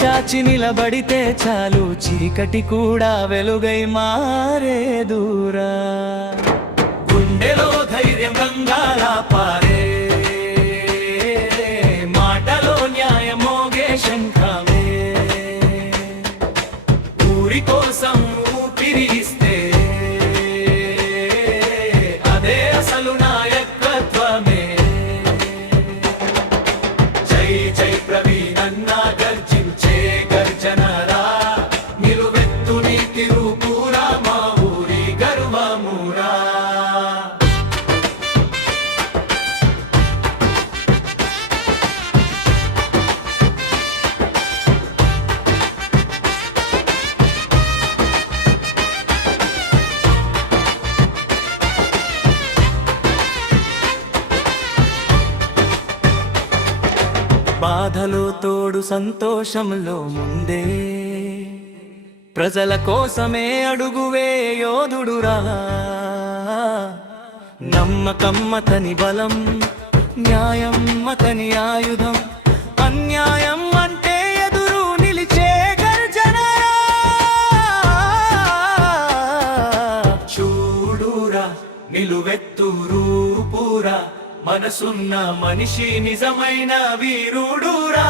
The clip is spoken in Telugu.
చాచి నిలబడితే చాలు, చీకటి కూడా వెలుగై మారేదురా. గుండెలో ధైర్యం గంగాలా పారే, మాటలో న్యాయమోగే శంఖమే. ఊరి కోసం ఊపిరిస్తే అదే అసలు నాయకత్వమే. జై జై ప్రవీణన్నా గర్జించే గర్జనరా, నిలువెత్తు నీతి రూపురా, మా ఊరి గర్వమురా. బాధలో తోడు సంతోషంలో ముందే, ప్రజల కోసమే అడుగువే యోధుడురా. నమ్మకం అతని బలం, న్యాయం అతని ఆయుధం, అన్యాయం అంటే ఎదురు నిలిచే గర్జనరా. చూడురా నిలువెత్తు రూపురా, మనసున్న మనిషి నిజమైన వీరుడురా.